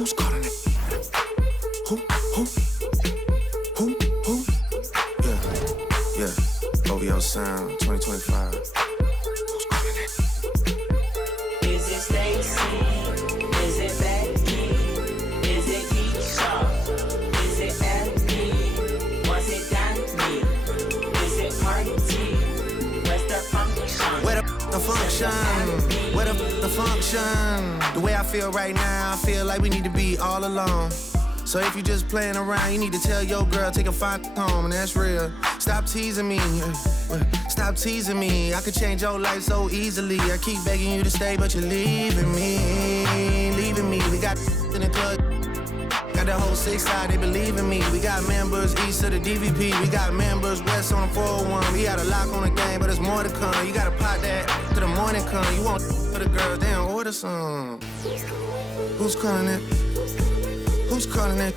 Who's calling it? Who? Yeah. OVO Sound 2025. Who's calling it? Is it Stacy? Is it Becky? Is it Keisha? Is it Ellie? Was it Danny? Is it Party? Where's the function? Where the function? Where the function? The way I feel right now, I feel like we need to be all alone. So if you just playing around, you need to tell your girl, take a fine home, and that's real. Stop teasing me, stop teasing me. I could change your life so easily. I keep begging you to stay, but you're leaving me. We got in the club, got the whole 6 side, they believe in me. We got members east of the DVP, we got members west on the 401. We got a lock on the game, but there's more to come. You gotta pot that to the morning come. You want for the girls, they don't order some. Who's calling it? Who's calling it?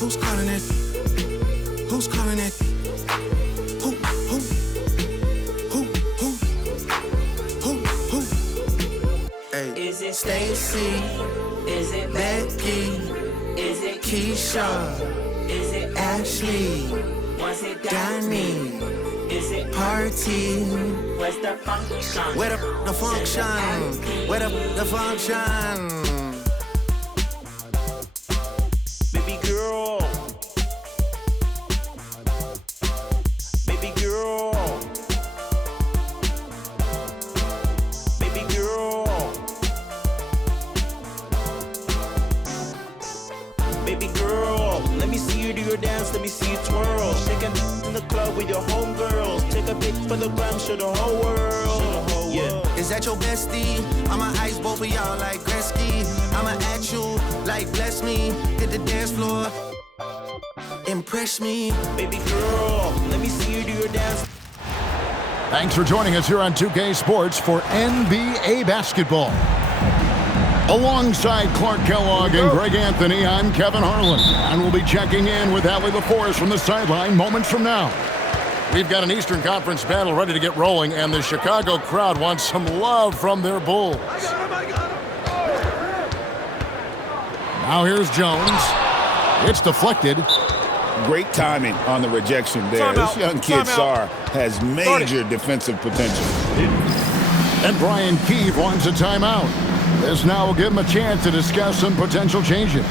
Who's calling it? Who's calling it? Who? Hey. Is it Stacy? Is it Becky? Is it Keisha? Is it Ashley? Was it Danny? Is it Party? Where's the function? Where the function? Where the function? Baby girl. Baby girl. Baby girl. Baby girl. Let me see you do your dance, let me see you twirl. Shaking in the club with your homegirls. Take a pic for the gram, show the whole world. Yeah. Is that your bestie? I'ma ice both of y'all like Gretzky. I'ma at you like bless me. Hit the dance floor, impress me. Baby girl, let me see you do your dance. Thanks for joining us here on 2K Sports for NBA basketball. Alongside Clark Kellogg and Greg Anthony, I'm Kevin Harlan, and we'll be checking in with Allie LaForce from the sideline moments from now. We've got an Eastern Conference battle ready to get rolling, and the Chicago crowd wants some love from their Bulls. Now here's Jones. It's deflected. Great timing on the rejection there. This young kid, Sarr, has major defensive potential. And Brian Keefe wants a timeout. This now will give him a chance to discuss some potential changes.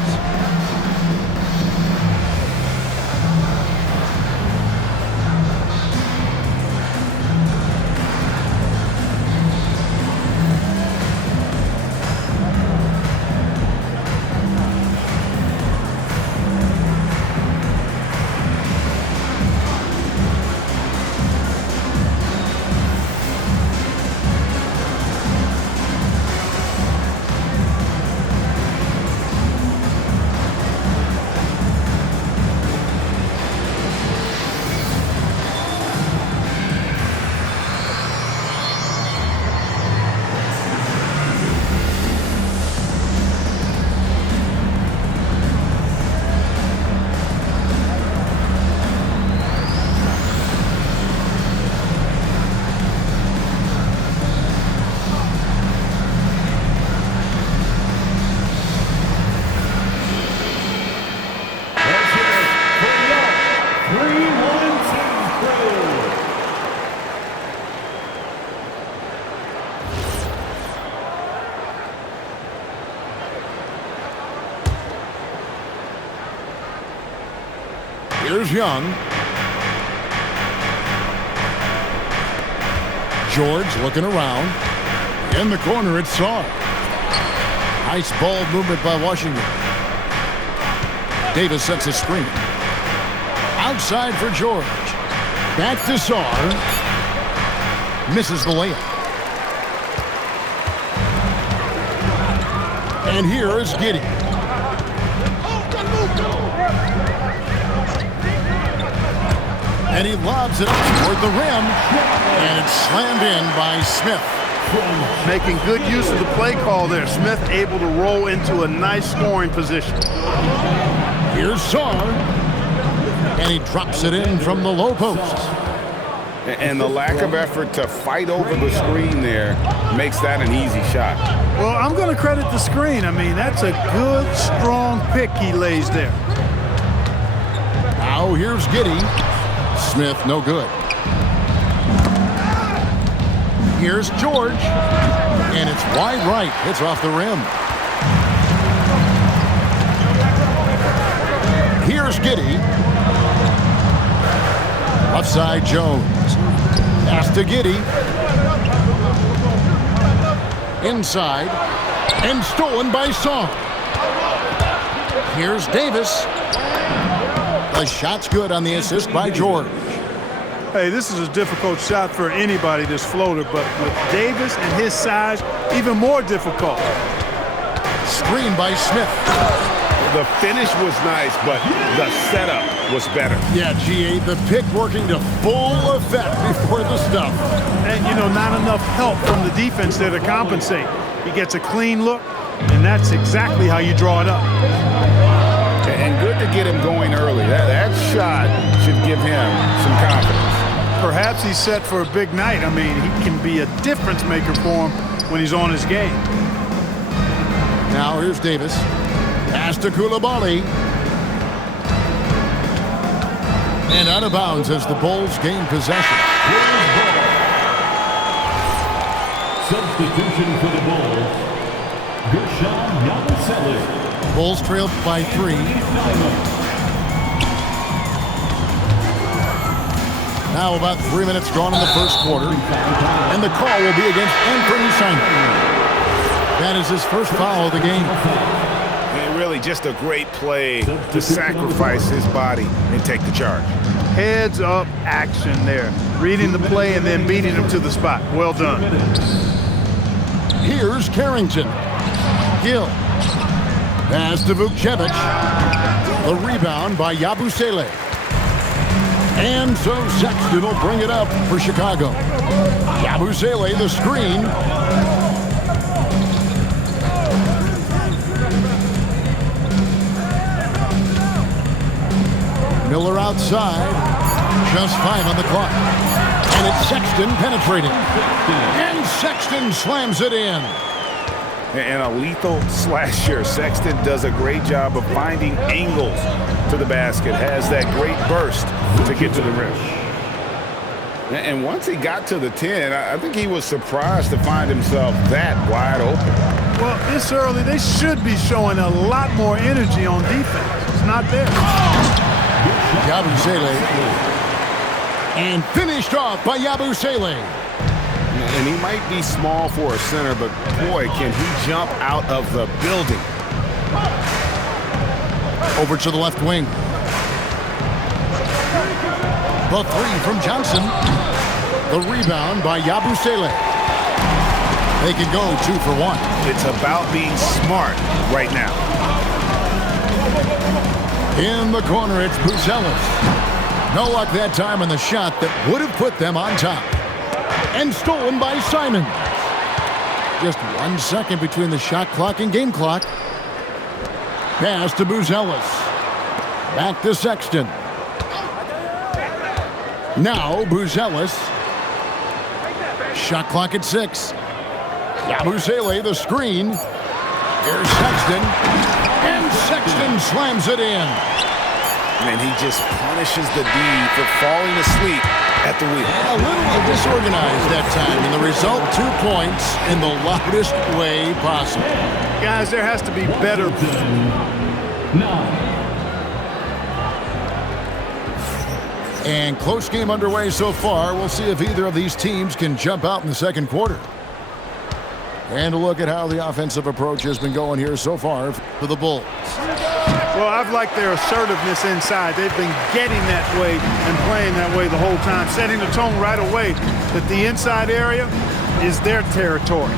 Here's Young. George looking around. In the corner, it's Sarr. Nice ball movement by Washington. Davis sets a screen. Outside for George. Back to Sarr. Misses the layup. And here is Giddey. And he lobs it up toward the rim. And it's slammed in by Smith. Making good use of the play call there. Smith able to roll into a nice scoring position. Here's Sarr. And he drops it in from the low post. And the lack of effort to fight over the screen there makes that an easy shot. Well, I'm going to credit the screen. I mean, that's a good, strong pick he lays there. Now here's Giddey. Smith, no good. Here's George. And it's wide right. Hits off the rim. Here's Giddey. Left side, Jones. Pass to Giddey. Inside. And stolen by Song. Here's Davis. The shot's good on the assist by George. Hey, this is a difficult shot for anybody, this floater, but with Davis and his size, even more difficult. Screen by Smith. The finish was nice, but the setup was better. Yeah, G8, the pick working to full effect before the stuff. And, you know, not enough help from the defense there to compensate. He gets a clean look, and that's exactly how you draw it up. And good to get him going early. That shot should give him some confidence. Perhaps he's set for a big night. I mean, he can be a difference maker for him when he's on his game. Now here's Davis. Pass to Coulibaly. And out of bounds as the Bulls gain possession. Substitution for the Bulls. Guerschon Yabusele. Bulls trailed by 3. Now about 3 minutes gone in the first quarter. And the call will be against Anthony Simon. That is his first foul of the game. And really just a great play to sacrifice his body and take the charge. Heads up action there. Reading the play and then beating him to the spot. Well done. Here's Carrington. Gill. Pass to Vukcevic. The rebound by Yabusele. And so Sexton will bring it up for Chicago. Yabusele, the screen. Miller outside. Just 5 on the clock. And it's Sexton penetrating. And Sexton slams it in. And a lethal slasher. Sexton does a great job of finding angles to the basket. Has that great burst to get to the rim. And once he got to the 10, I think he was surprised to find himself that wide open. Well, this early, they should be showing a lot more energy on defense. It's not there. Yabusele. And finished off by Yabusele. And he might be small for a center, but boy, can he jump out of the building. Over to the left wing. The 3 from Johnson. The rebound by Yabusele. They can go 2 for 1. It's about being smart right now. In the corner, it's Buzelis. No luck that time on the shot that would have put them on top. And stolen by Simon. Just 1 second between the shot clock and game clock. Pass to Buzelis. Back to Sexton. Now Buzelis. Shot clock at 6. Yabusele, the screen. Here's Sexton. And Sexton slams it in. And he just punishes the D for falling asleep at the wheel. A little disorganized that time, and the result 2 points in the loudest way possible. Guys, there has to be better. 9. And close game underway so far. We'll see if either of these teams can jump out in the second quarter. And a look at how the offensive approach has been going here so far for the Bulls. Well, I've liked their assertiveness inside. They've been getting that way and playing that way the whole time, setting the tone right away that the inside area is their territory.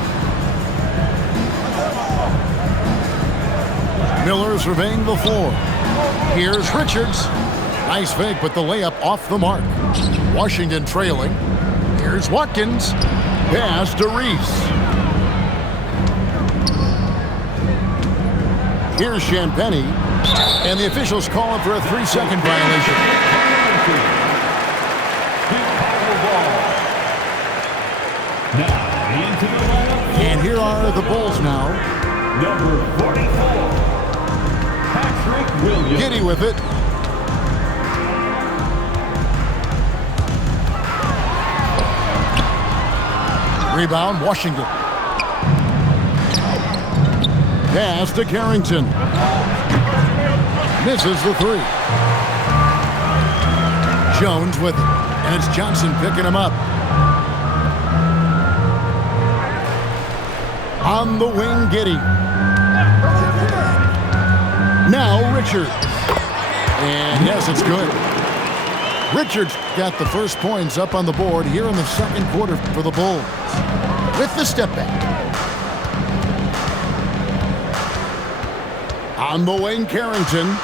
Miller surveying the floor. Here's Richards. Nice fake, but the layup off the mark. Washington trailing. Here's Watkins. Pass to Reese. Here's Champagnie. And the officials calling for a 3-second violation. are the Bulls now. Number 44, Patrick Williams. Giddy with it. Rebound, Washington. Pass to Carrington. Misses the three. Jones with it. And it's Johnson picking him up. On the wing, Giddy. Now Richards. And yes, it's good. Richards got the first points up on the board here in the second quarter for the Bulls. With the step back. On the wing, Carrington.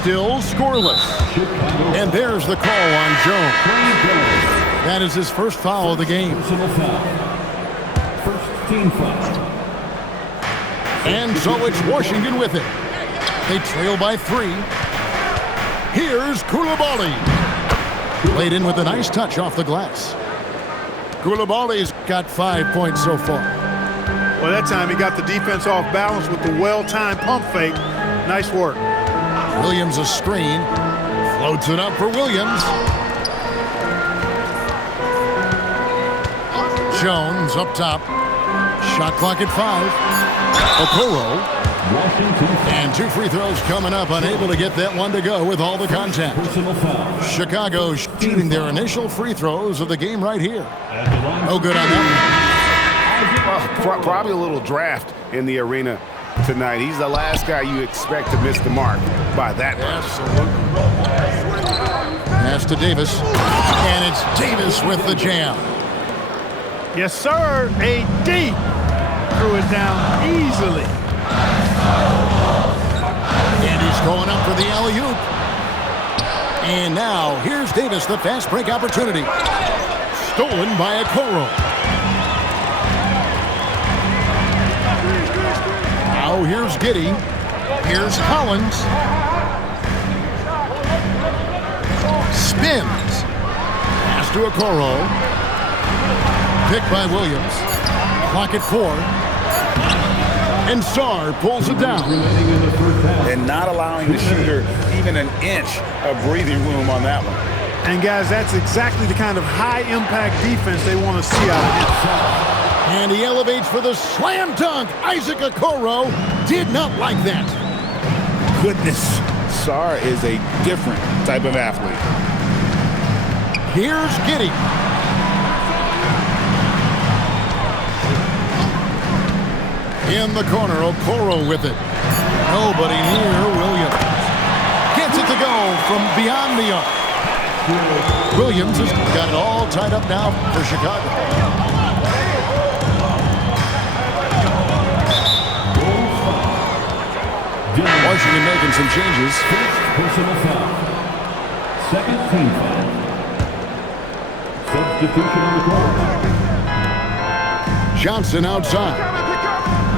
Still scoreless. And there's the call on Jones. That is his first foul of the game. Personal foul. First team foul. And so it's Washington with it. They trail by 3. Here's Coulibaly. Laid in with a nice touch off the glass. Koulibaly's got 5 points so far. Well, that time he got the defense off balance with the well-timed pump fake. Nice work. Williams a screen. Floats it up for Williams. Jones up top. Shot clock at 5. Okoro. Washington. And 2 free throws coming up. Unable to get that one to go with all the contact. Personal foul. Chicago shooting their initial free throws of the game right here. At the line. No good on that Probably a little draft in the arena tonight. He's the last guy you expect to miss the mark by that much. Absolutely. Pass to Davis. And it's Davis with the jam. Yes, sir. AD threw it down easily. And he's going up for the alley-oop. And now, here's Davis, the fast break opportunity. Stolen by Okoro. Now, here's Giddy. Here's Collins. Spins. Pass to Okoro. Picked by Williams. Clock at 4. And Sarr pulls it down. And not allowing the shooter even an inch of breathing room on that one. And guys, that's exactly the kind of high-impact defense they want to see out of him. And he elevates for the slam dunk. Isaac Okoro did not like that. Goodness, Sarr is a different type of athlete. Here's Giddy. In the corner, Okoro with it. Nobody near Williams. Gets it to go from beyond the arc. Williams has got it all tied up now for Chicago. Washington making some changes. Personal foul. Second team foul. Substitution on the court. Johnson outside.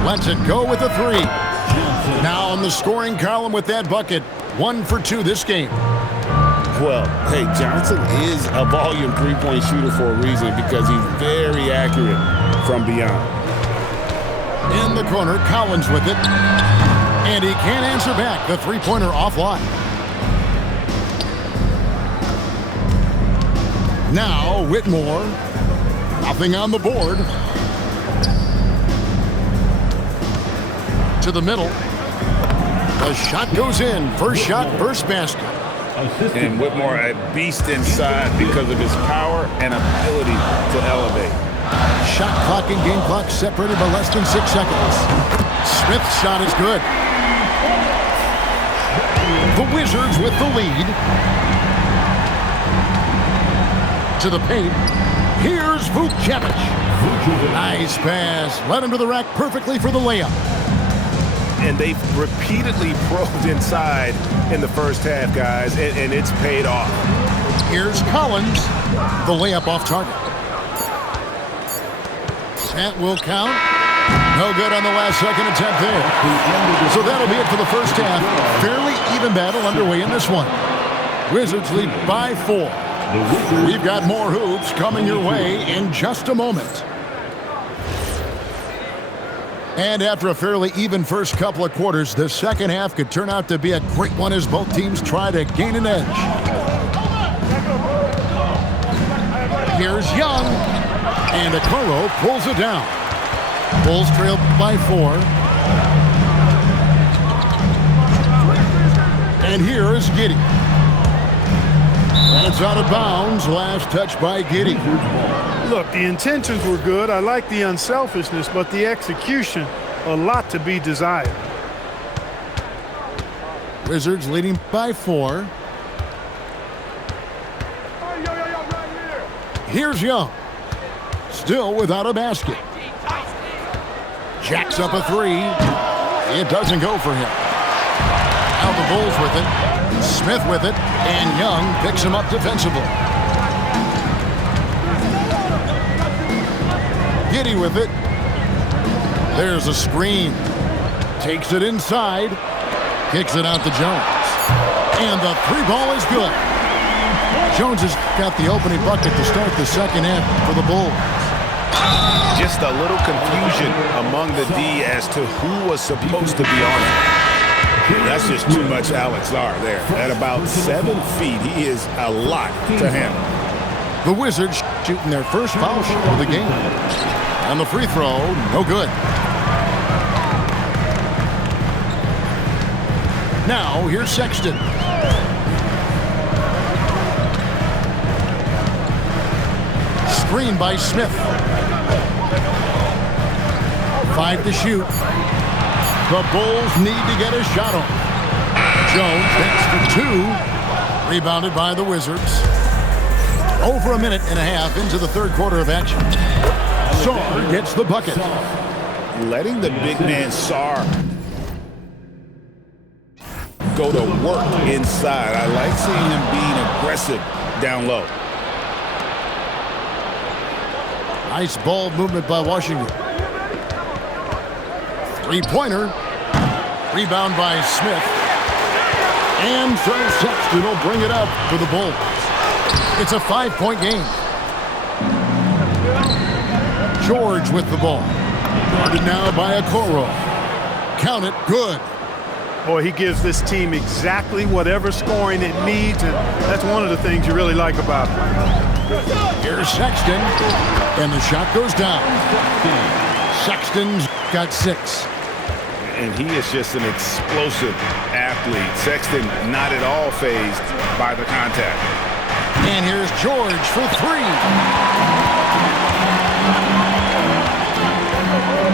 Lets it go with a 3. Now on the scoring column with that bucket. 1 for 2 this game. Well, hey, Johnson is a volume three-point shooter for a reason because he's very accurate from beyond. In the corner, Collins with it. And he can't answer back. The three-pointer offline. Now, Whitmore. Nothing on the board. To the middle. The shot goes in. First shot, first basket. And Whitmore a beast inside because of his power and ability to elevate. Shot clock and game clock separated by less than 6 seconds. Smith's shot is good. The Wizards with the lead. To the paint. Here's Vucevic. Nice pass. Led him to the rack perfectly for the layup. And they've repeatedly probed inside in the first half, guys, and it's paid off. Here's Collins. The layup off target. That will count. No good on the last second attempt there. So that'll be it for the first half. Fairly even battle underway in this one. Wizards lead by 4. We've got more hoops coming your way in just a moment. And after a fairly even first couple of quarters, the second half could turn out to be a great one as both teams try to gain an edge. Here's Young, and Okoro pulls it down. Bulls trail by 4. And here is Giddey. And it's out of bounds. Last touch by Giddey. Look, the intentions were good. I like the unselfishness, but the execution, a lot to be desired. Wizards leading by 4. Here's Young. Still without a basket. Jacks up a 3. It doesn't go for him. Now the Bulls with it. Smith with it. And Young picks him up defensively. Giddey with it. There's a screen. Takes it inside. Kicks it out to Jones. And the 3-ball is good. Jones has got the opening bucket to start the second half for the Bulls. Just a little confusion among the D as to who was supposed to be on it. That's just too much Alex Lar there. At about 7 feet, he is a lot to handle. The Wizards shooting their first foul shot of the game. And the free throw, no good. Now, here's Sexton. Screen by Smith. 5 to shoot. The Bulls need to get a shot on. Jones hits for 2. Rebounded by the Wizards. Over a minute and a half into the third quarter of action. Sarr gets the bucket. Letting the big man Sarr go to work inside. I like seeing him being aggressive down low. Nice ball movement by Washington. Three-pointer. Rebound by Smith. And so Sexton will bring it up for the Bulls. It's a 5-point game. George with the ball. Guarded now by Okoro. Count it, good. Boy, he gives this team exactly whatever scoring it needs, and that's one of the things you really like about him. Here's Sexton, and the shot goes down. Sexton's got 6. And he is just an explosive athlete. Sexton not at all fazed by the contact. And here's George for 3.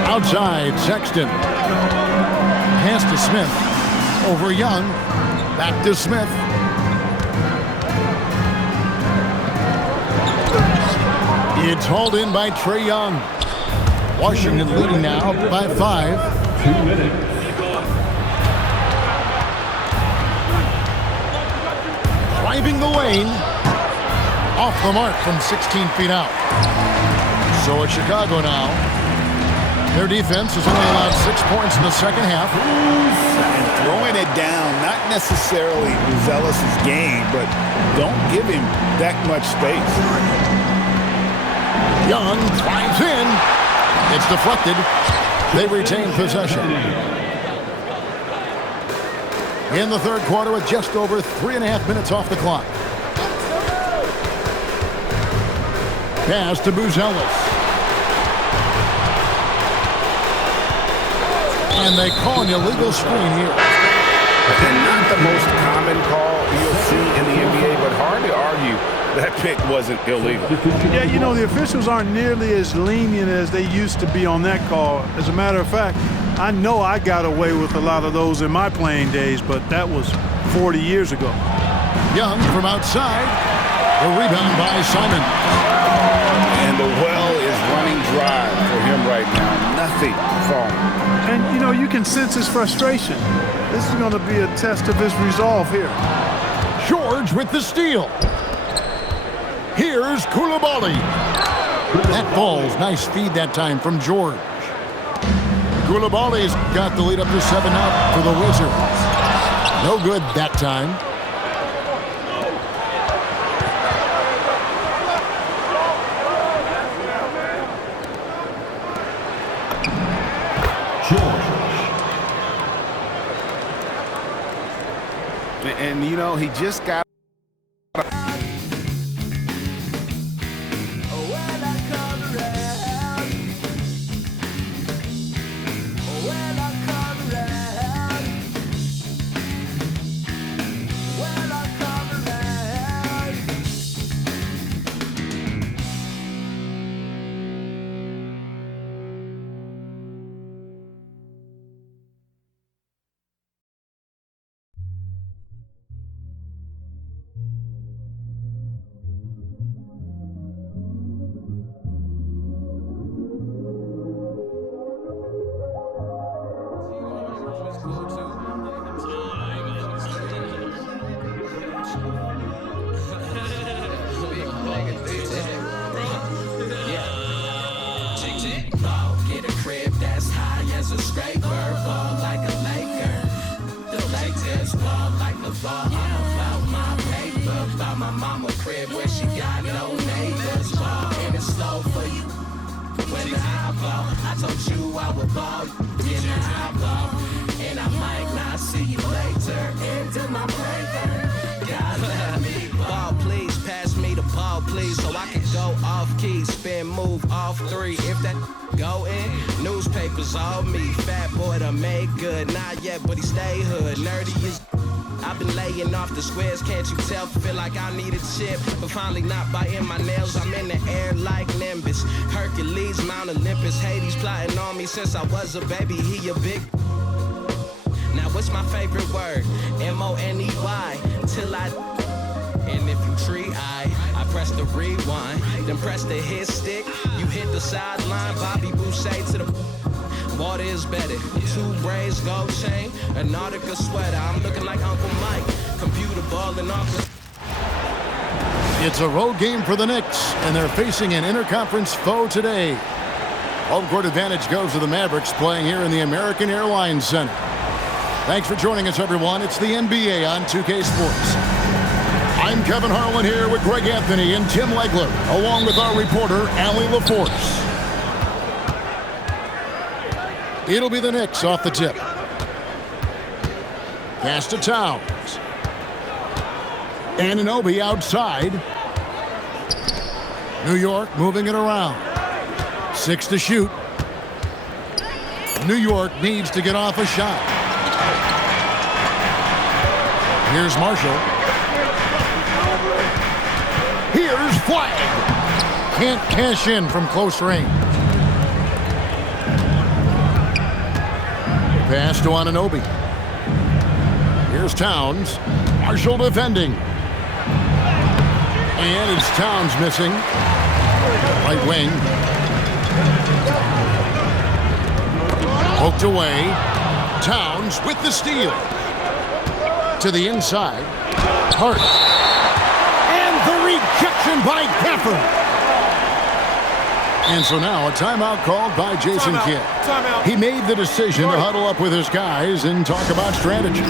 Outside, Sexton. Pass to Smith. Over Young. Back to Smith. It's hauled in by Trae Young. Washington leading now by 5. 2 minutes. Driving the lane. Off the mark from 16 feet out. So it's Chicago now. Their defense has only allowed 6 points in the second half. And throwing it down, not necessarily Zealous' game, but don't give him that much space. Young drives in. It's deflected. They retain possession. In the third quarter with just over 3.5 minutes off the clock. Pass to Buzelis. And they call an illegal screen here. And not the most common call you'll see in the NBA, but hard to argue that pick wasn't illegal. Yeah, you know, the officials aren't nearly as lenient as they used to be on that call. As a matter of fact, I know I got away with a lot of those in my playing days, but that was 40 years ago. Young from outside. The rebound by Simon. And the well is running dry for him right now. Nothing falling. And, you know, you can sense his frustration. This is going to be a test of his resolve here. George with the steal. Here's Coulibaly. That falls. Nice feed that time from George. Coulibaly's got the lead up to 7 up for the Wizards. No good that time. And you know, he just got Newspapers all me, fat boy done made good, not yet, but he stay hood. Nerdy is. I've been laying off the squares, can't you tell? Feel like I need a chip, but finally not biting my nails. I'm in the air like Nimbus, Hercules, Mount Olympus. Hades plotting on me since I was a baby. He a big. Now what's my favorite word? M-O-N-E-Y. Till I. And if you treat I press the rewind, then press the hit stick. You hit the sideline, Bobby Boucher to the. Water is better. 2 braids, gold chain, an Nautica sweater. I'm looking like Uncle Mike. Computer balling off the. It's a road game for the Knicks, and they're facing an interconference foe today. Home court advantage goes to the Mavericks, playing here in the American Airlines Center. Thanks for joining us, everyone. It's the NBA on 2K Sports. I'm Kevin Harlan here with Greg Anthony and Tim Legler, along with our reporter, Allie LaForce. It'll be the Knicks off the tip. Pass to Towns. Anunoby outside. New York moving it around. 6 to shoot. New York needs to get off a shot. Here's Marshall. Here's Flag. Can't cash in from close range. Pass to Anunoby. Here's Towns. Marshall defending. And it's Towns missing. Right wing. Poked away. Towns with the steal. To the inside. Hart. And the rejection by Gafford. And so now a timeout called by Jason Kidd. He made the decision to huddle up with his guys and talk about strategy.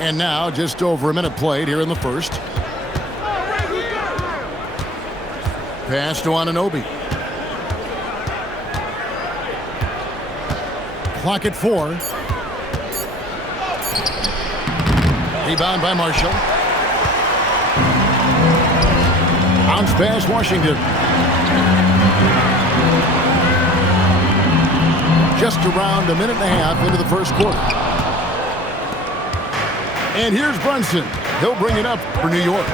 And now, just over a minute played here in the first. Pass to Anunoby. Clock at 4. Rebound by Marshall. Bounce pass Washington. Just around a minute and a half into the first quarter. And here's Brunson. He'll bring it up for New York.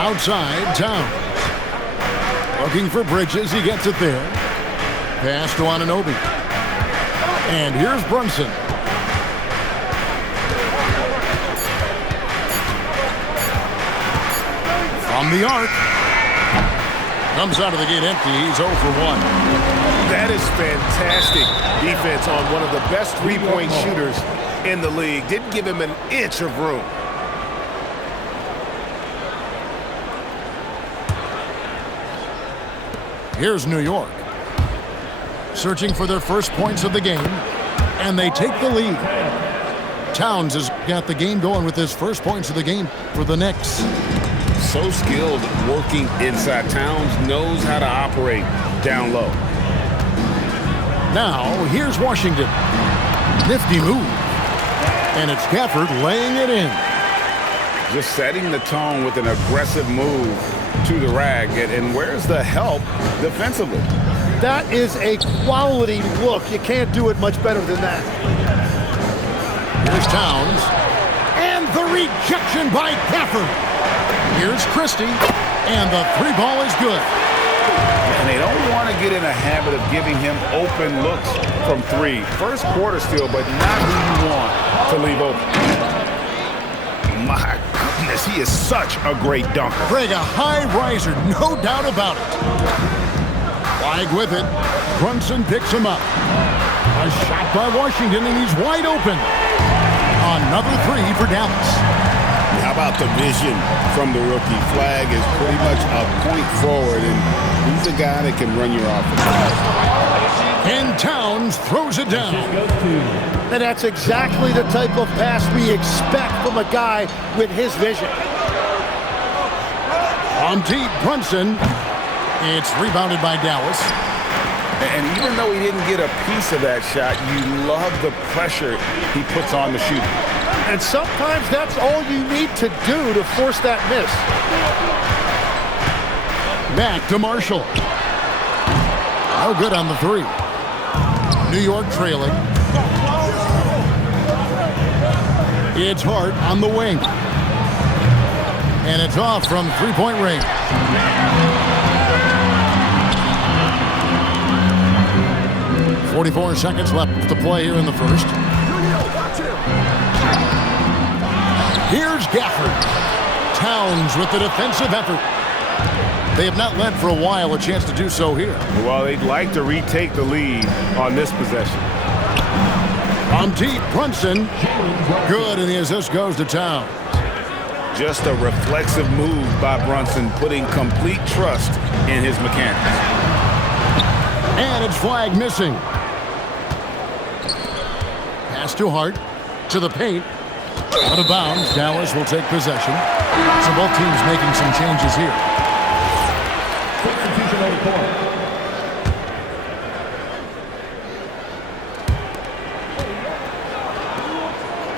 Outside, Towns. Looking for Bridges. He gets it there. Pass to Anunoby. And here's Brunson. From the arc. Comes out of the gate empty. He's 0 for 1. That is fantastic defense on one of the best three-point shooters in the league. Didn't give him an inch of room. Here's New York. Searching for their first points of the game. And they take the lead. Towns has got the game going with his first points of the game for the Knicks. So skilled working inside. Towns knows how to operate down low. Now, here's Washington. Nifty move. And it's Gafford laying it in. Just setting the tone with an aggressive move to the rag. And where's the help defensively? That is a quality look. You can't do it much better than that. Here's Towns. And the rejection by Gafford. Here's Christie. And the three ball is good. And they don't want to get in a habit of giving him open looks from three. First quarter still, but not who you want to leave open. My goodness, he is such a great dunker. Greg, a high riser, no doubt about it. Flag with it. Brunson picks him up. A shot by Washington, and he's wide open. Another three for Dallas. How about the vision from the rookie? Flag is pretty much a point forward, and he's a guy that can run your offense. And Towns throws it down. And that's exactly the type of pass we expect from a guy with his vision. On deep, Brunson. It's rebounded by Dallas. And even though he didn't get a piece of that shot, you love the pressure he puts on the shooter. And sometimes that's all you need to do to force that miss. Back to Marshall. No good on the three. New York trailing. It's Hart on the wing. And it's off from three-point range. .44 seconds left to play here in the first. Here's Gafford. Towns with the defensive effort. They have not led for a while, a chance to do so here. Well, they'd like to retake the lead on this possession. On deep, Brunson. Good, and the assist goes to Towns. Just a reflexive move by Brunson, putting complete trust in his mechanics. And it's flag missing. Pass to Hart. To the paint. Out of bounds. Dallas will take possession. So both teams making some changes here. Substitution on the court.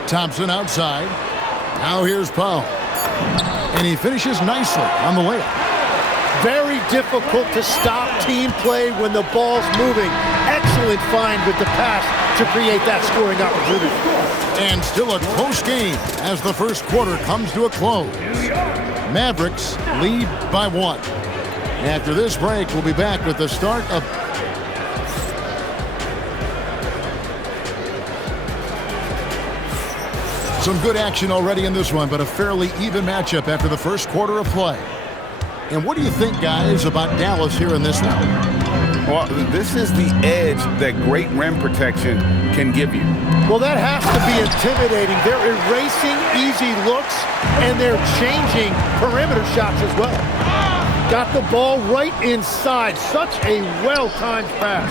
Thompson outside. Now here's Powell. And he finishes nicely on the layup. Very difficult to stop team play when the ball's moving. Excellent find with the pass to create that scoring opportunity. And still a close game as the first quarter comes to a close. Mavericks lead by 1. After this break, we'll be back with the start of some good action already in this one, but a fairly even matchup after the first quarter of play. And what do you think, guys, about Dallas here in this one? Well, this is the edge that great rim protection can give you. Well, that has to be intimidating. They're erasing easy looks, and they're changing perimeter shots as well. Got the ball right inside. Such a well-timed pass.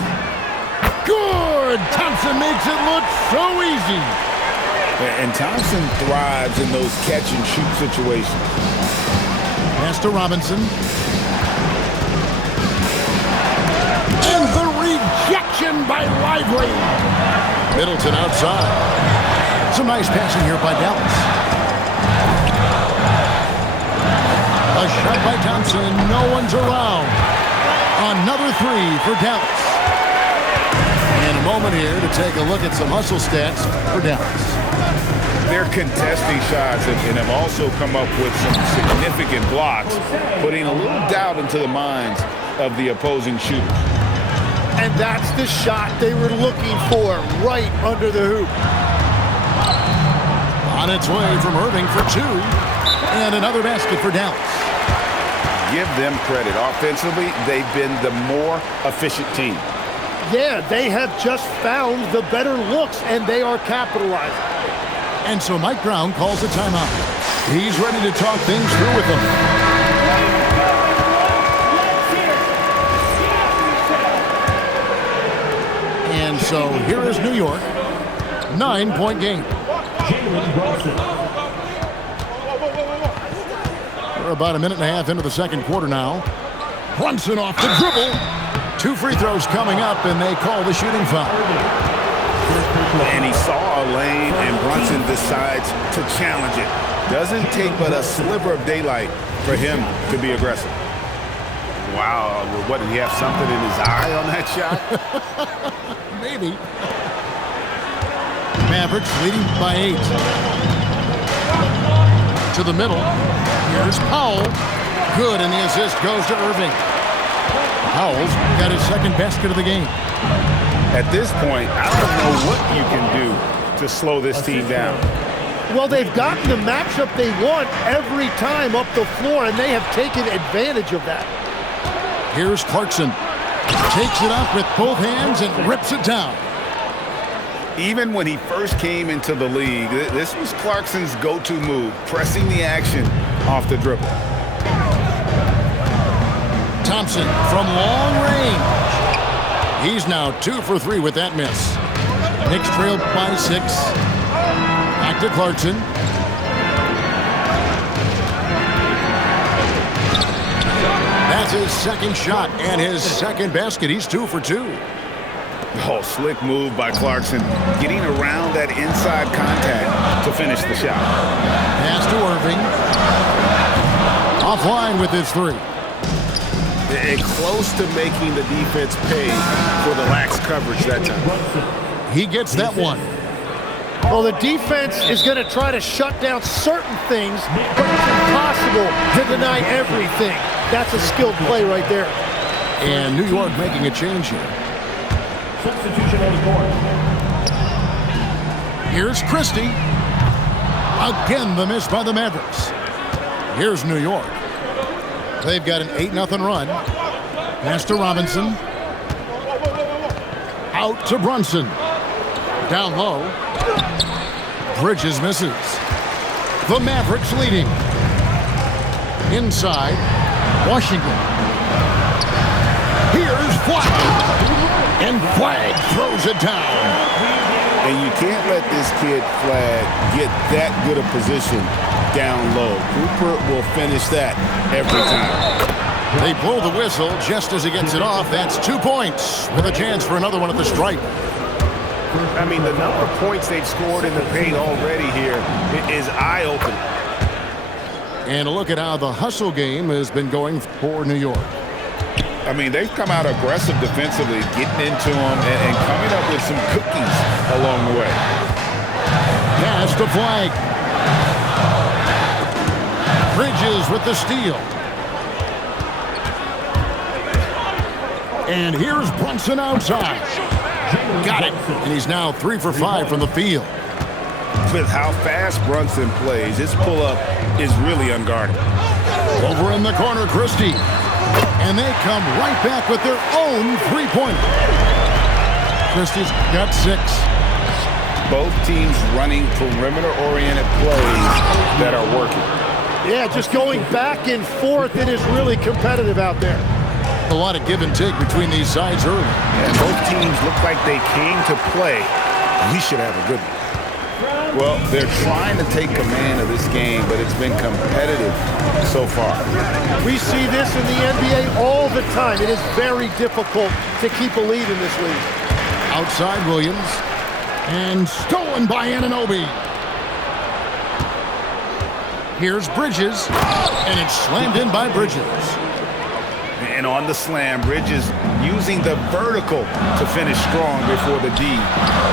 Good! Thompson makes it look so easy. And Thompson thrives in those catch-and-shoot situations. Pass to Robinson. And the rejection by Lively. Middleton outside. Some nice passing here by Dallas. A shot by Thompson. No one's around. Another three for Dallas. And a moment here to take a look at some hustle stats for Dallas. They're contesting shots and have also come up with some significant blocks, putting a little doubt into the minds of the opposing shooters. And that's the shot they were looking for, right under the hoop. On its way from Irving for two. And another basket for Dallas. Give them credit. Offensively, they've been the more efficient team. Yeah, they have just found the better looks, and they are capitalizing. And so Mike Brown calls a timeout. He's ready to talk things through with them. And so here is New York. 9-point game. We're about a minute and a half into the second quarter now. Brunson off the dribble. 2 free throws coming up, and they call the shooting foul. And he saw a lane, and Brunson decides to challenge it. Doesn't take but a sliver of daylight for him to be aggressive. Wow, what, did he have something in his eye on that shot? Maybe. Mavericks leading by 8. To the middle. Here's Powell. Good, and the assist goes to Irving. Powell's got his second basket of the game. At this point, I don't know what you can do to slow this team down. Well, they've gotten the matchup they want every time up the floor, and they have taken advantage of that. Here's Clarkson. Takes it up with both hands and rips it down. Even when he first came into the league, this was Clarkson's go-to move, pressing the action off the dribble. Thompson from long range. He's now 2 for 3 with that miss. Knicks trailed by 6. Back to Clarkson. That's his second shot and his second basket. He's 2 for 2. Oh, slick move by Clarkson, getting around that inside contact to finish the shot. Pass to Irving. Offline with his 3. And close to making the defense pay for the lax coverage that time. He gets that one. Well, the defense is going to try to shut down certain things, but it's impossible to deny everything. That's a skilled play right there. And New York making a change here. Substitution on the court. Here's Christie. Again, the miss by the Mavericks. Here's New York. They've got an 8-0 run. Pass to Robinson. Out to Brunson. Down low. Bridges misses. The Mavericks leading. Inside, Washington. Here's Flagg. And Flagg throws it down. And you can't let this kid, Flagg, get that good a position down low. Cooper will finish that every time. They blow the whistle just as he gets it off. That's 2 points with a chance for another one at the stripe. I mean, the number of points they've scored in the paint already here is eye-opening. And a look at how the hustle game has been going for New York. I mean, they've come out aggressive defensively, getting into them and coming up with some cookies along the way. Pass to Flagg. Bridges with the steal. And here's Brunson outside. Got it. And he's now 3 for 5 from the field. With how fast Brunson plays, his pull-up is really unguardable. Over in the corner, Christie. And they come right back with their own three-pointer. Christie's got 6. Both teams running perimeter-oriented plays that are working. Yeah, just going back and forth. It is really competitive out there. A lot of give and take between these sides early. And both teams look like they came to play. We should have a good one. Well, they're trying to take command of this game, but it's been competitive so far. We see this in the NBA all the time. It is very difficult to keep a lead in this league. Outside Williams. And stolen by Anunoby. Here's Bridges. And it's slammed in by Bridges. And on the slam, Bridges using the vertical to finish strong before the D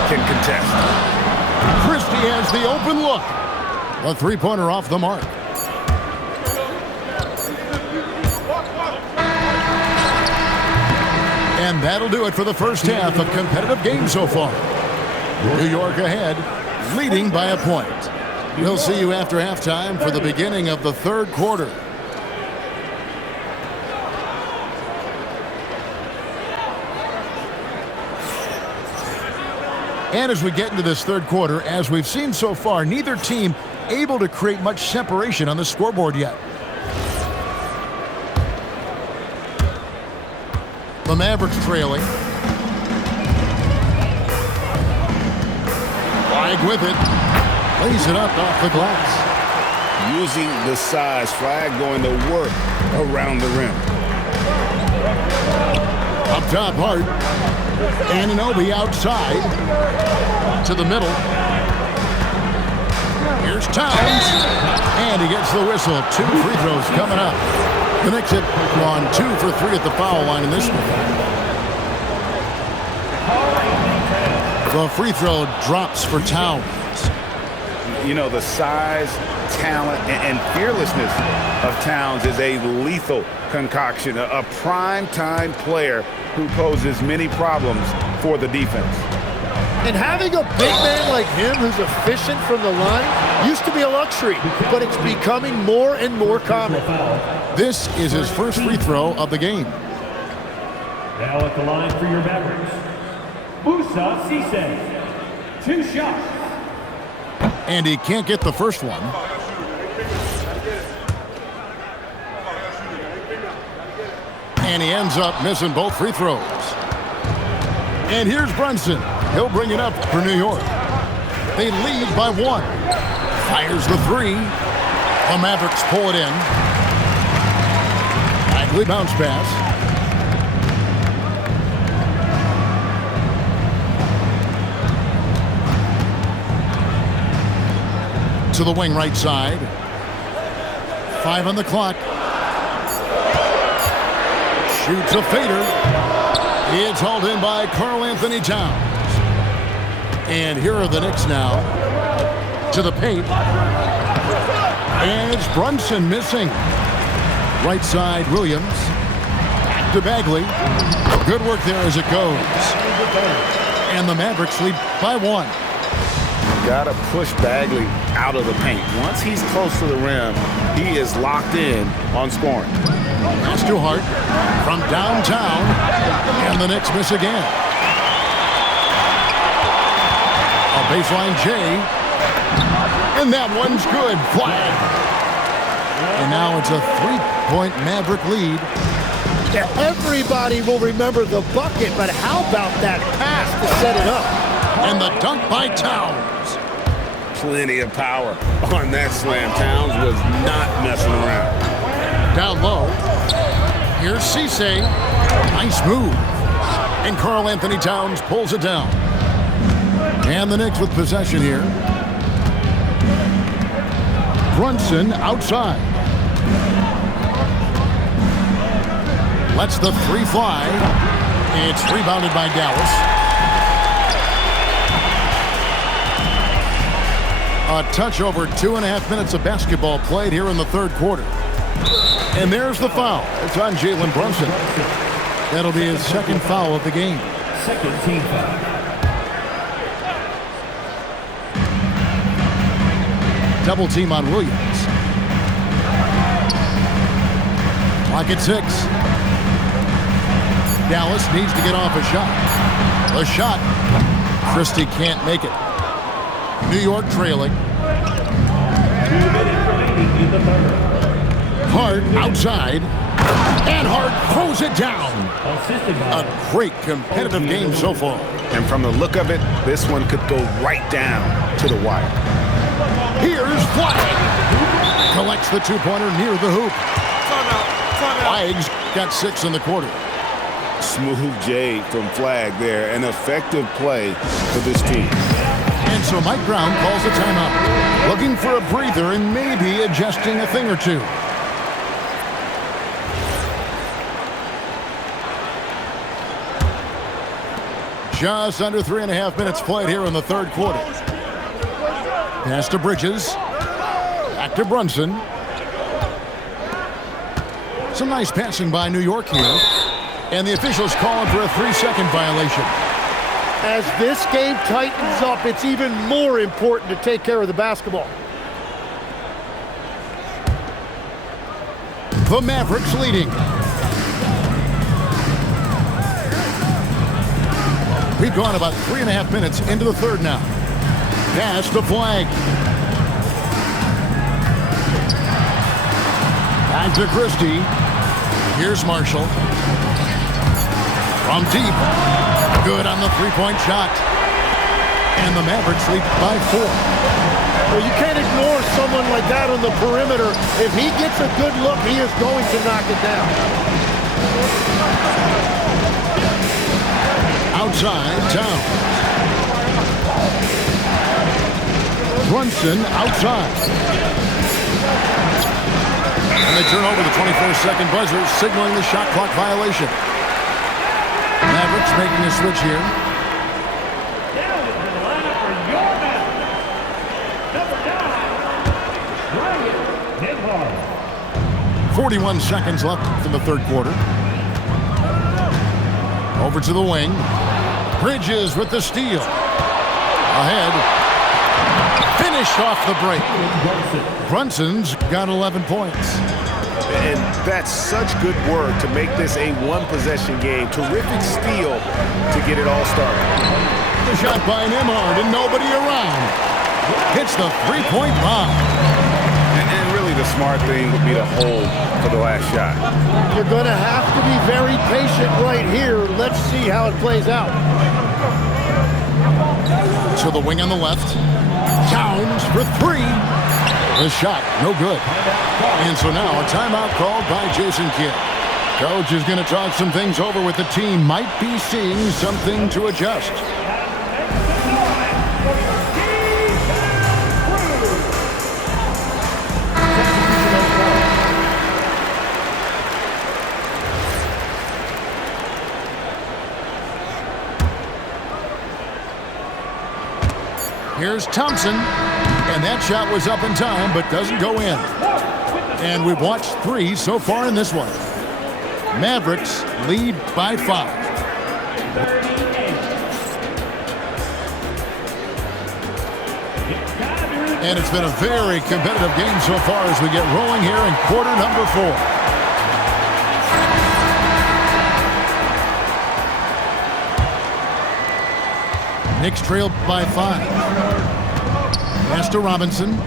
can contest. Christie has the open look. A three-pointer off the mark. And that'll do it for the first half of competitive games so far. New York ahead, leading by a point. We'll see you after halftime for the beginning of the third quarter. And as we get into this third quarter, as we've seen so far, neither team able to create much separation on the scoreboard yet. The Mavericks trailing. Flag with it. Lays it up off the glass. Using the size. Flag going to work around the rim. Up top, Hart. Anunoby outside. To the middle. Here's Towns. And he gets the whistle. 2 free throws coming up. The Knicks hit on 2 for 3 at the foul line in this one. The free throw drops for Towns. You know, the size, talent, and fearlessness of Towns is a lethal concoction. A prime-time player who poses many problems for the defense. And having a big man like him who's efficient from the line used to be a luxury, but it's becoming more and more common. This is his first free throw of the game. Now at the line for your Mavericks, Moussa Cisse. 2 shots. And he can't get the first one. And he ends up missing both free throws. And here's Brunson. He'll bring it up for New York. They lead by 1. Fires the 3. The Mavericks pull it in. Bagley bounce pass. To the wing right side. 5 on the clock. Shoots a fader. It's hauled in by Karl-Anthony Towns. And here are the Knicks now. To the paint. And it's Brunson missing. Right side, Williams. Back to Bagley. Good work there as it goes. And the Mavericks lead by 1. Gotta push Bagley out of the paint. Once he's close to the rim, he is locked in on scoring. Pass to Hart from downtown, and the Knicks miss again. A baseline J, and that one's good. Flag. And now it's a 3-point Maverick lead. Yeah, everybody will remember the bucket, but how about that pass to set it up? And the dunk by Towns. Plenty of power on that slam. Towns was not messing around. Down low. Here's Cisse. Nice move. And Karl-Anthony Towns pulls it down. And the Knicks with possession here. Brunson outside. Lets the 3 fly. It's rebounded by Dallas. A touch over 2.5 minutes of basketball played here in the third quarter. And there's the foul. It's on Jalen Brunson. That'll be his second foul of the game. Second team foul. Double team on Williams. Clock at 6. Dallas needs to get off a shot. The shot. Christie can't make it. New York trailing. 2 minutes remaining in the third. Hart outside. And Hart throws it down. Assisted by A great competitive game so far. And from the look of it, this one could go right down to the wire. Here's Flag. Collects the 2-pointer near the hoop. Flag's got 6 in the quarter. Smooth J from Flag there. An effective play for this team. And so Mike Brown calls a timeout. Looking for a breather and maybe adjusting a thing or two. Just under 3.5 minutes played here in the third quarter. Pass to Bridges. Back to Brunson. Some nice passing by New York here. And the officials calling for a 3-second violation. As this game tightens up, it's even more important to take care of the basketball. The Mavericks leading. We've gone about 3.5 minutes into the third now. Pass the flag. Back to Christie. Here's Marshall. From deep. Good on the three-point shot. And the Mavericks lead by 4. Well, you can't ignore someone like that on the perimeter. If he gets a good look, he is going to knock it down. Outside, Towns. Brunson outside. And they turn over the 24-second buzzer, signaling the shot clock violation. Mavericks making a switch here. Now into the lineup for your Mavericks. Number 9, Ryan Nembhard. 41 seconds left in the third quarter. Over to the wing. Bridges with the steal. Ahead. Finished off the break. Brunson's got 11 points. And that's such good work to make this a one-possession game. Terrific steal to get it all started. The shot by Nembhard and nobody around. Hits the three-point bomb. And really the smart thing would be to hold for the last shot. You're going to have to be very patient right here. Let's see how it plays out. To the wing on the left. Towns for 3. The shot, no good. And so now a timeout called by Jason Kidd. Coach is going to talk some things over with the team. Might be seeing something to adjust. Here's Thompson, and that shot was up in time, but doesn't go in. And we've watched 3 so far in this one. Mavericks lead by 5. And it's been a very competitive game so far as we get rolling here in quarter number 4. Knicks trailed by 5. Pass to Robinson.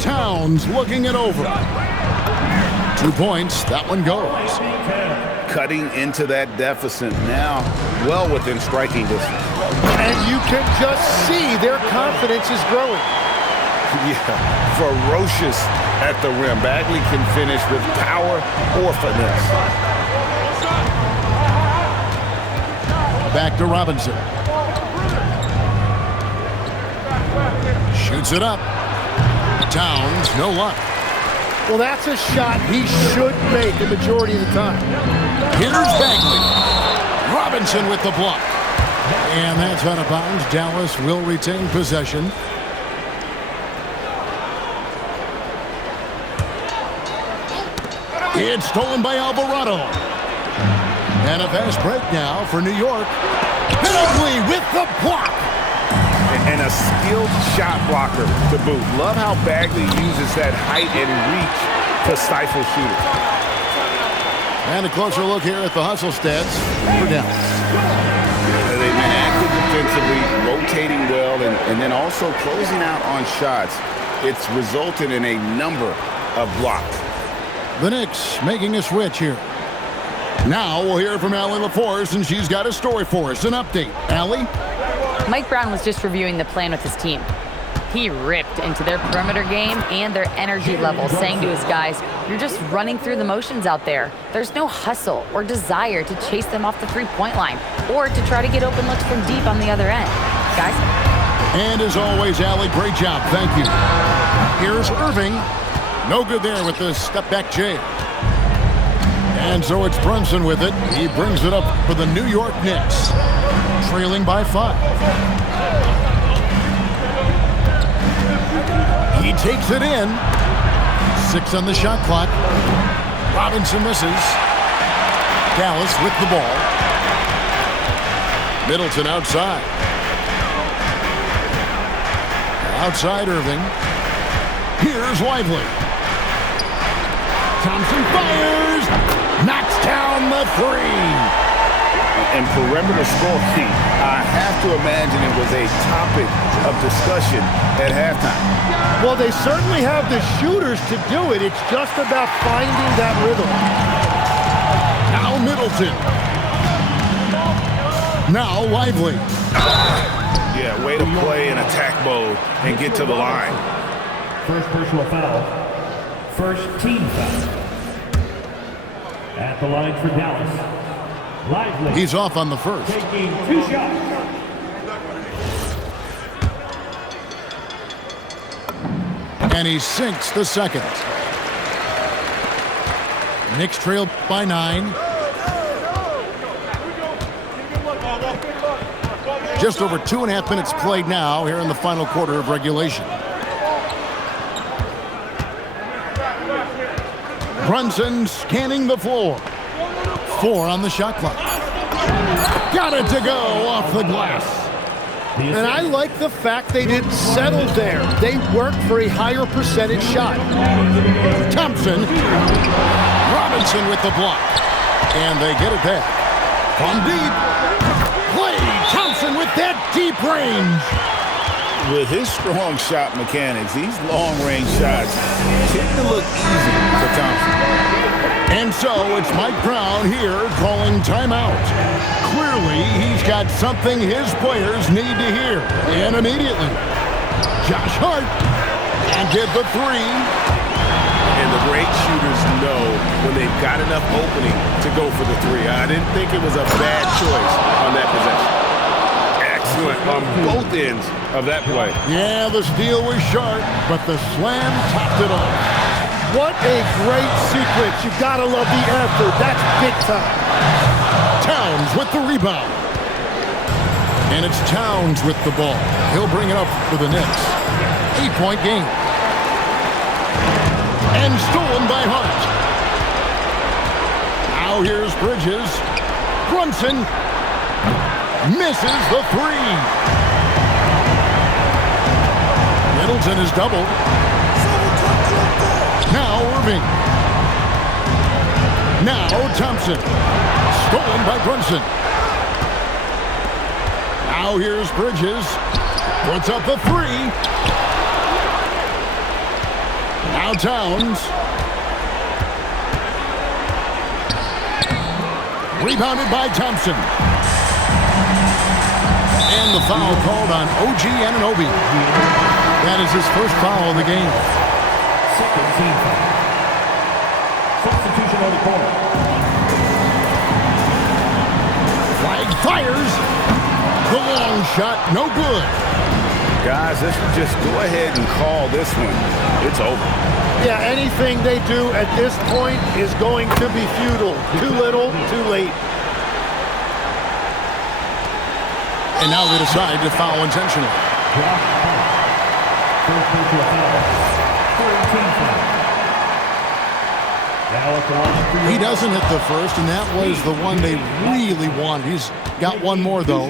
Towns looking it over. 2 points. That one goes. Cutting into that deficit now, well within striking distance. And you can just see their confidence is growing. Yeah, ferocious at the rim. Bagley can finish with power or finesse. Back to Robinson. Shoots it up. Towns, no luck. Well, that's a shot he should make the majority of the time. Here's Bagley. Robinson with the block. And that's out of bounds. Dallas will retain possession. It's stolen by Alvarado. And a fast break now for New York. Bagley with the block. And a skilled shot blocker to boot. Love how Bagley uses that height and reach to stifle shooters. And a closer look here at the hustle stats for Dallas. They've been active defensively, rotating well, and then also closing out on shots. It's resulted in a number of blocks. The Knicks making a switch here. Now we'll hear from Allie LaForce, and she's got a story for us. An update. Allie? Mike Brown was just reviewing the plan with his team. He ripped into their perimeter game and their energy level, saying to his guys, "You're just running through the motions out there. There's no hustle or desire to chase them off the three-point line or to try to get open looks from deep on the other end. Guys?" And as always, Allie, great job. Thank you. Here's Irving. No good there with the step-back J. And so it's Brunson with it. He brings it up for the New York Knicks, trailing by 5. He takes it in. 6 on the shot clock. Robinson misses. Dallas with the ball. Middleton outside. Outside Irving. Here's Lively. Thompson fires. Knocks down the 3. And perimeter scoring, I have to imagine it was a topic of discussion at halftime. Well, they certainly have the shooters to do it. It's just about finding that rhythm. Now Middleton. Now Lively. Yeah, way to play in attack mode and get to the line. First personal foul. First team foul. At the line for Dallas. Lively. He's off on the first. Taking 2 shots. And he sinks the second. Knicks trail by 9. Just over 2.5 minutes played now here in the final quarter of regulation. Brunson scanning the floor. 4 on the shot clock. Got it to go off the glass. And I like the fact they didn't settle there. They worked for a higher percentage shot. Thompson. Robinson with the block. And they get it back. From deep. Klay Thompson with that deep range. With his strong shot mechanics, these long-range shots tend to look easy for Thompson. And so it's Mike Brown here calling timeout. Clearly, he's got something his players need to hear. And immediately, Josh Hart and get the 3. And the great shooters know when they've got enough opening to go for the 3. I didn't think it was a bad choice on that possession. Excellent on both ends of that play. Yeah, the steal was sharp, but the slam topped it off. What a great sequence. You've got to love the effort. That's big time. Towns with the rebound. And it's Towns with the ball. He'll bring it up for the Knicks. 8-point game. And stolen by Hart. Now here's Bridges. Brunson misses the 3. Middleton is doubled. Now Irving. Now Thompson. Stolen by Brunson. Now here's Bridges. Puts up the 3. Now Towns. Rebounded by Thompson. And the foul called on OG Anunoby. That is his first foul of the game. Second team foul. Substitution on the corner. Flag fires. The long shot, no good. Guys, this should just go ahead and call this one. It's over. Yeah, anything they do at this point is going to be futile. Too little, too late. And now they decide to foul intentionally. First personal foul. Third team foul. Now at the line for He doesn't hit the first, and that was the one they really wanted. He's got one more, though.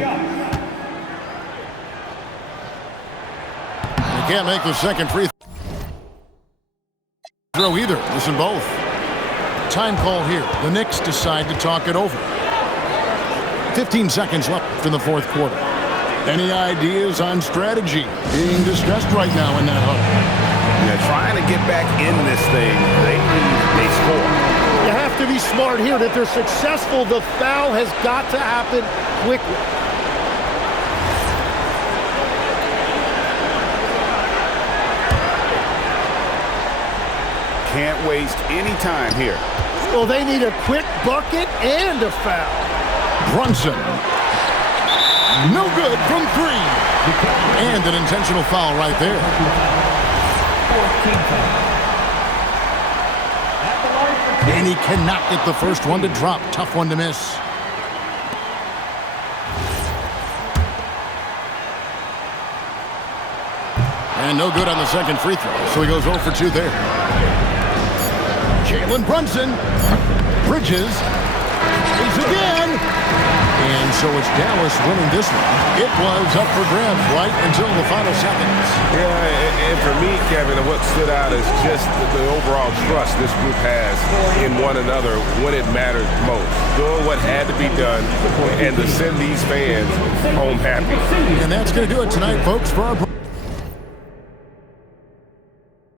He can't make the second free throw either. Listen, both. Time call here. The Knicks decide to talk it over. 15 seconds left in the fourth quarter. Any ideas on strategy being discussed right now in that huddle? Yeah, trying to get back in this thing, they need a score. You have to be smart here. If they're successful, the foul has got to happen quickly. Can't waste any time here. Well, they need a quick bucket and a foul. Brunson. No good from 3. And an intentional foul right there. And he cannot get the first one to drop. Tough one to miss. And no good on the second free throw. So he goes 0 for 2 there. Jalen Brunson. Bridges. He's again. And so it's Dallas winning this one. It was up for grabs right until the final seconds. Yeah, and for me, Kevin, what stood out is just the overall trust this group has in one another when it mattered most. Doing what had to be done and to send these fans home happy. And that's going to do it tonight, folks, for our